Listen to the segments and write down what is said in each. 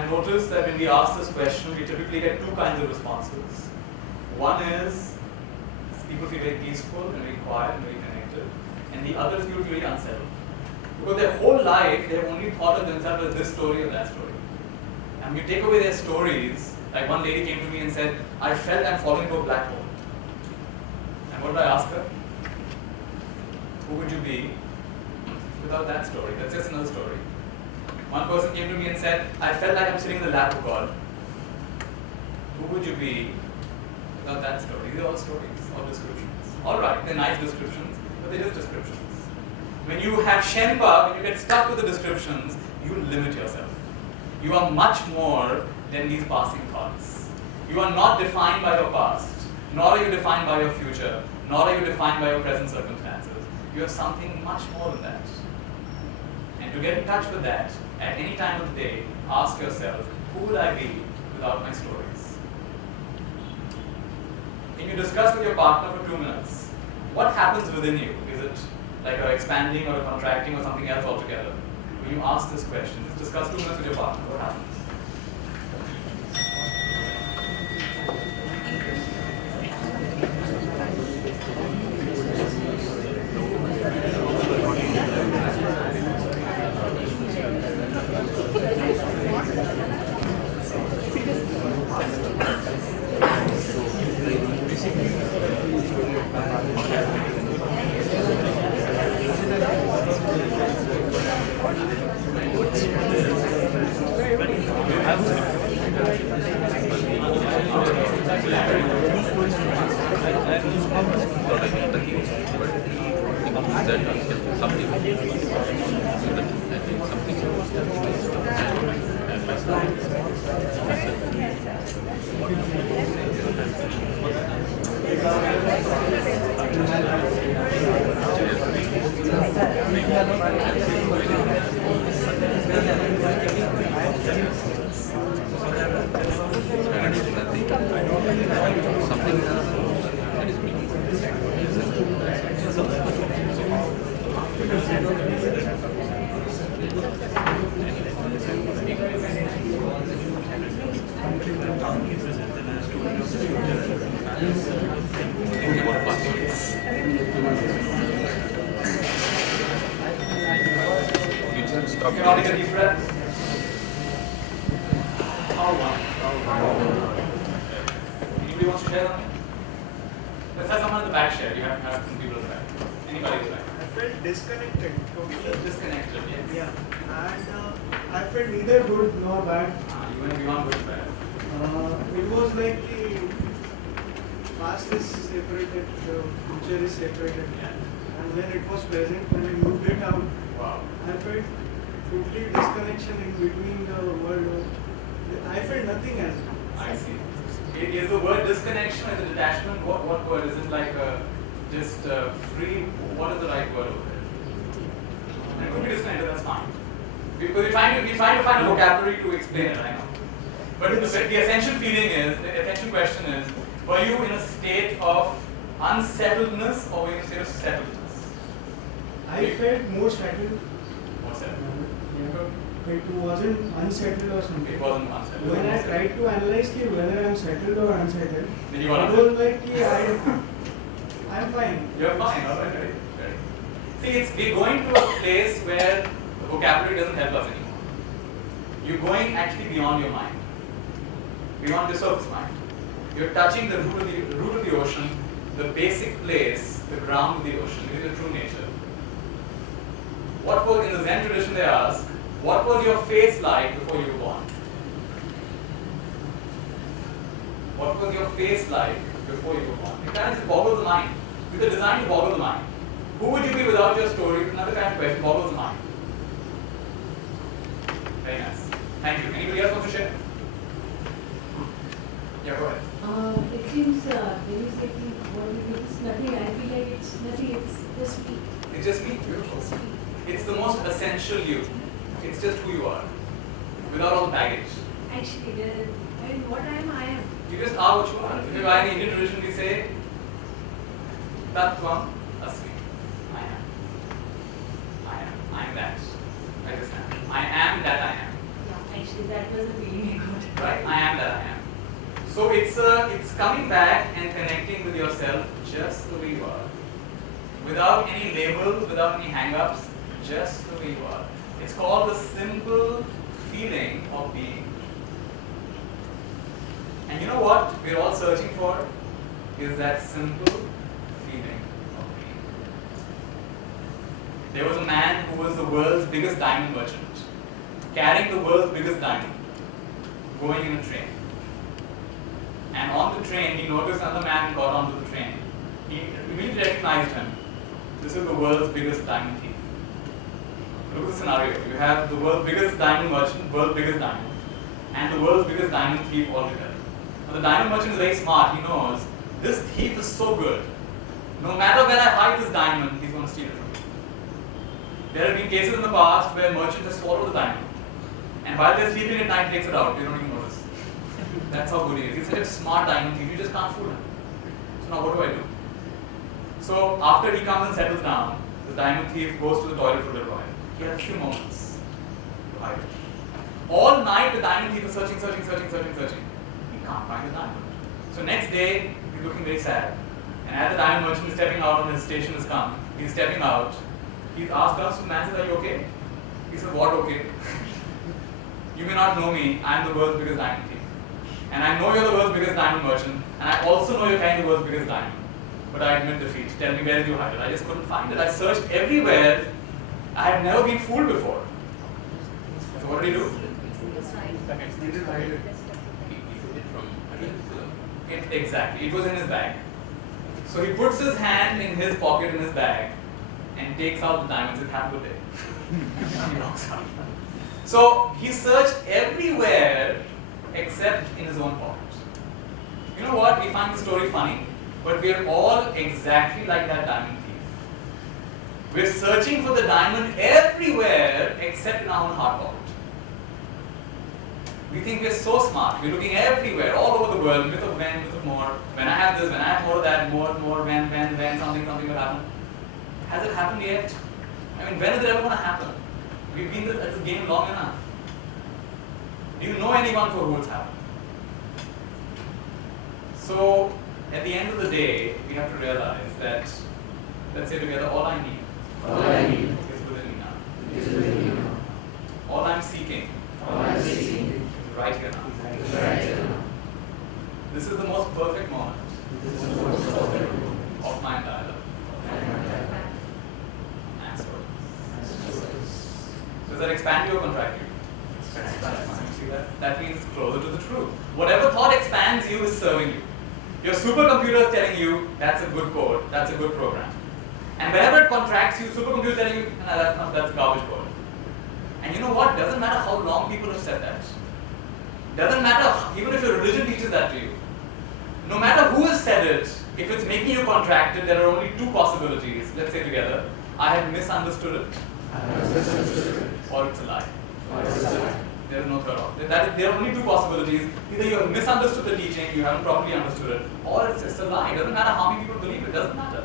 I've noticed that when we ask this question, we typically get two kinds of responses. One is people feel very peaceful and very quiet and very connected, and the other is people feel very unsettled. Because their whole life, they have only thought of themselves as this story or that story. And when you take away their stories, like one lady came to me and said, I felt I'm falling into a black hole. And what did I ask her? Who would you be without that story? That's just another story. One person came to me and said, I felt like I'm sitting in the lap of God. Who would you be without that story? These are all stories, all descriptions. Alright, they're nice descriptions, but they're just descriptions. When you have Shenpa, when you get stuck with the descriptions, you limit yourself. You are much more than these passing thoughts. You are not defined by your past, nor are you defined by your future, nor are you defined by your present circumstances. You have something much more than that. And to get in touch with that, at any time of the day, ask yourself, who would I be without my stories? Can you discuss with your partner for 2 minutes? What happens within you? Is it like a expanding or a contracting or something else altogether? When you ask this question, just discuss 2 minutes with your partner. What happens? You can take a deep breath. Anybody wants to share something? Let's have someone in the back share. You have to have some people in the back. Anybody in the back? I felt disconnected. Totally. Disconnected, yes. Yeah. And I felt neither good nor bad. You went beyond good and bad. It was like the past is separated, the future is separated. Yeah. And when it was present, when I moved it out, Wow. I felt totally disconnection in between the world. I felt nothing as it. I see. Is the word disconnection or the detachment? What word? Is it like just free? What is the right word over there? It could be disconnected, that's fine. Because we're trying to find a vocabulary to explain it, I know. But the essential feeling is, the essential question is, were you in a state of unsettledness or were you in a state of settledness? I felt more settled. More settled. It wasn't unsettled or something. It wasn't unsettled. When I tried to analyze whether I'm settled or unsettled, Then you got it was like I'm fine. You're fine, alright, right? See, we're going to a place where the vocabulary doesn't help us anymore. You're going actually beyond your mind, beyond the surface mind. You're touching the root of the ocean, the basic place, the ground of the ocean. It is the true nature. What was in the Zen tradition? They ask, what was your face like before you were born? What was your face like before you were born? It kind of just boggles the mind. With a design to boggle the mind. Who would you be without your story? Another kind of question, boggles the mind. Very nice. Thank you. Anybody else want to share? Yeah, go ahead. It seems when you say what it means, nothing, I feel like it's nothing, it's just me. It's just me. Beautiful. It's the most essential you. It's just who you are. Without all the baggage. Actually, I mean, what I am. You just are what you are. If you are in the Indian tradition, we say, Tattvam Asmi. I am. I am. I am that. I just am. I am that I am. Yeah, actually, that was the feeling I got. Right? I am that I am. So it's coming back and connecting with yourself just the way you are. Without any labels, without any hang-ups, just the way you are. It's called the simple feeling of being. And you know what we're all searching for? Is that simple feeling of being. There was a man who was the world's biggest diamond merchant, carrying the world's biggest diamond, going in a train. And on the train, he noticed another man got onto the train. He immediately recognized him. This is the world's biggest diamond thief. Look at the scenario. You have the world's biggest diamond merchant, world's biggest diamond, and the world's biggest diamond thief altogether. Now the diamond merchant is very smart. He knows this thief is so good. No matter where I hide this diamond, he's going to steal it from me. There have been cases in the past where merchants have swallowed the diamond, and while they're sleeping at night, takes it out. They don't even notice. That's how good he is. He's such a smart diamond thief. You just can't fool him. So now what do? So after he comes and settles down, the diamond thief goes to the toilet for a little while. He has a few moments to hide it. All night the diamond thief is searching. He can't find the diamond. So next day, he's looking very sad. And as the diamond merchant is stepping out and his station has come, he's stepping out. He's asked us to the man, says, "Are you okay?" He says, "What okay?" "You may not know me, I am the world's biggest diamond thief. And I know you're the world's biggest diamond merchant, and I also know you're carrying the world's biggest diamond. But I admit defeat. Tell me, where did you hide it? I just couldn't find it. I searched everywhere. I had never been fooled before." So what did he do? He didn't hide it. Exactly. It was in his bag. So he puts his hand in his pocket in his bag and takes out the diamonds and have a good day. He walks out. So he searched everywhere except in his own pocket. You know what? We find the story funny, but we are all exactly like that diamond thief. We're searching for the diamond everywhere except in our own heart pocket. We think we're so smart. We're looking everywhere, all over the world, myth of when, myth of more. When I have this, when I have more of that, more, when, something will happen. Has it happened yet? I mean, when is it ever going to happen? We've been at this game long enough. Do you know anyone for who it's happened? So, at the end of the day, we have to realize that, let's say together, all I need is within me now. All I'm seeking is right here now. This is the most perfect moment of my entire life. And so, does that expand you or contract you? See that? That means it's closer to the truth. Whatever thought expands you is serving you. Your supercomputer is telling you that's a good code, that's a good program. And whenever it contracts you, supercomputer is telling you that's garbage code. And you know what? Doesn't matter how long people have said that. Doesn't matter even if your religion teaches that to you. No matter who has said it, if it's making you contracted, there are only two possibilities. Let's say together, I have misunderstood it, or it's a lie. There is no third option. There are only two possibilities. Either you have misunderstood the teaching, you haven't properly understood it, or it's just a lie. It doesn't matter how many people believe it, doesn't matter.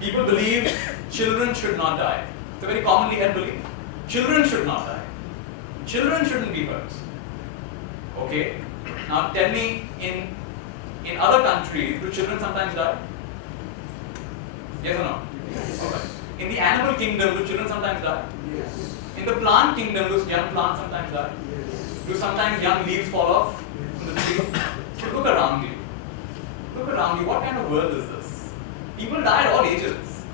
People believe children should not die. It's a very commonly held belief. Children should not die. Children shouldn't be hurt. Okay? Now tell me, in other countries, do children sometimes die? Yes or no? Yes. Okay. In the animal kingdom, do children sometimes die? Yes. In the plant kingdom, do young plants sometimes die? Yes. Do sometimes young leaves fall off from the tree? So look around you. Look around you. What kind of world is this? People die at all ages.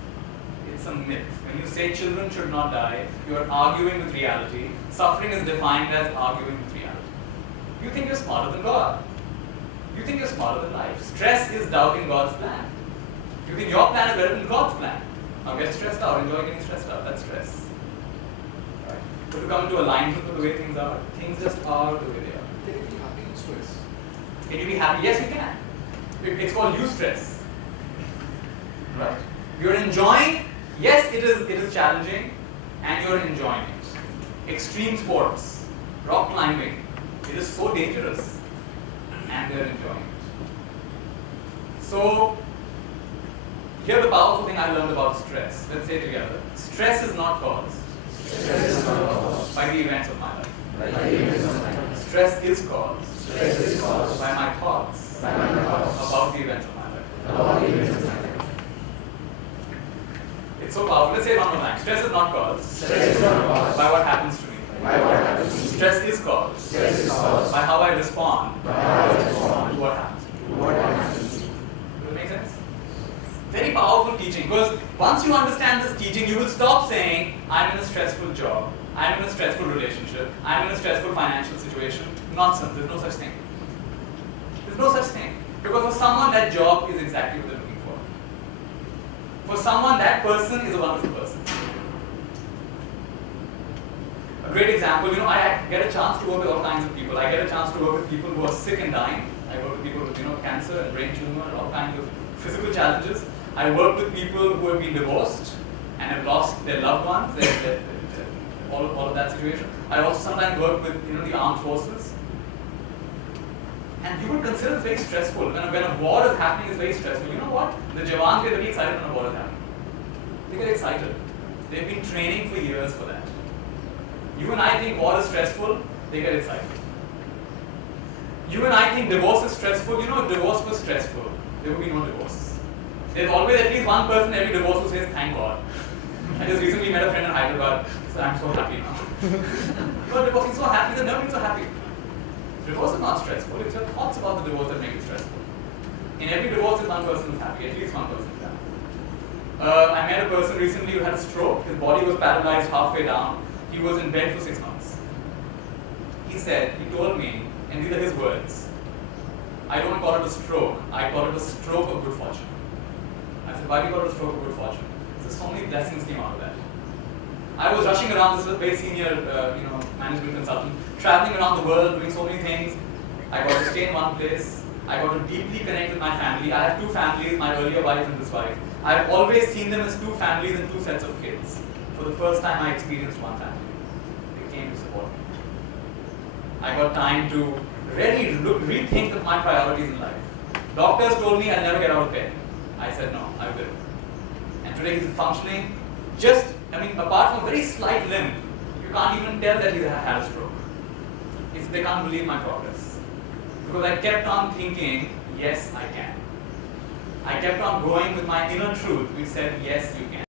It's a myth. When you say children should not die, you are arguing with reality. Suffering is defined as arguing with reality. You think you're smarter than God. You think you're smarter than life. Stress is doubting God's plan. You think your plan is better than God's plan. Now get stressed out. Enjoy getting stressed out. That's stress. Right? So to come into alignment with the way things are, things just are the way they are. Can you be happy in stress? Can you be happy? Yes, you can. It's called eustress. Right? You're enjoying. Yes, it is challenging, and you're enjoying it. Extreme sports, rock climbing, it is so dangerous, and they're enjoying it. So, here's the powerful thing I learned about stress. Let's say together. Stress is not caused by the events of my life. Stress is caused by my thoughts about the events of my life. It's so powerful. Let's say it one more time. Stress is not caused by what happens to me. Stress is caused by how I respond to what happens to me. Does it make sense? Very powerful teaching, because once you understand this teaching, you will stop saying, I'm in a stressful job, I'm in a stressful relationship, I'm in a stressful financial situation. Nonsense. There's no such thing. There's no such thing. Because for someone, that job is exactly what they're looking for. For someone, that person is a wonderful person. A great example, I get a chance to work with all kinds of people. I get a chance to work with people who are sick and dying. I work with people with cancer and brain tumor and all kinds of physical challenges. I work with people who have been divorced and have lost their loved ones, all of that situation. I also sometimes work with the armed forces. And you would consider it very stressful. When a war is happening, it's very stressful. You know what? The Jawans get very excited when a war is happening. They get excited. They've been training for years for that. You and I think war is stressful, they get excited. You and I think divorce is stressful. If divorce was stressful, there would be no divorce. There's always at least one person in every divorce who says, thank God. I just recently met a friend in Hyderabad, so I'm so happy now. Divorce, he's so happy, the nerve is so happy. Divorce is not stressful, it's your thoughts about the divorce that make it stressful. In every divorce, there's one person who's happy, at least one person is happy. I met a person recently who had a stroke. His body was paralyzed halfway down. He was in bed for 6 months. He told me, and these are his words, I don't call it a stroke, I call it a stroke of good fortune. I said, why do you call it a stroke of good fortune? He said, so many blessings came out of that. I was rushing around, this was a very senior management consultant, traveling around the world, doing so many things. I got to stay in one place. I got to deeply connect with my family. I have 2 families, my earlier wife and this wife. I've always seen them as 2 families and 2 sets of kids. For the first time, I experienced one family. They came to support me. I got time to really rethink my priorities in life. Doctors told me I'll never get out of bed. I said no, I will. And today he's functioning apart from a very slight limp, you can't even tell that he's had a stroke. They can't believe my progress. Because I kept on thinking, yes, I can. I kept on going with my inner truth, which said, yes, you can.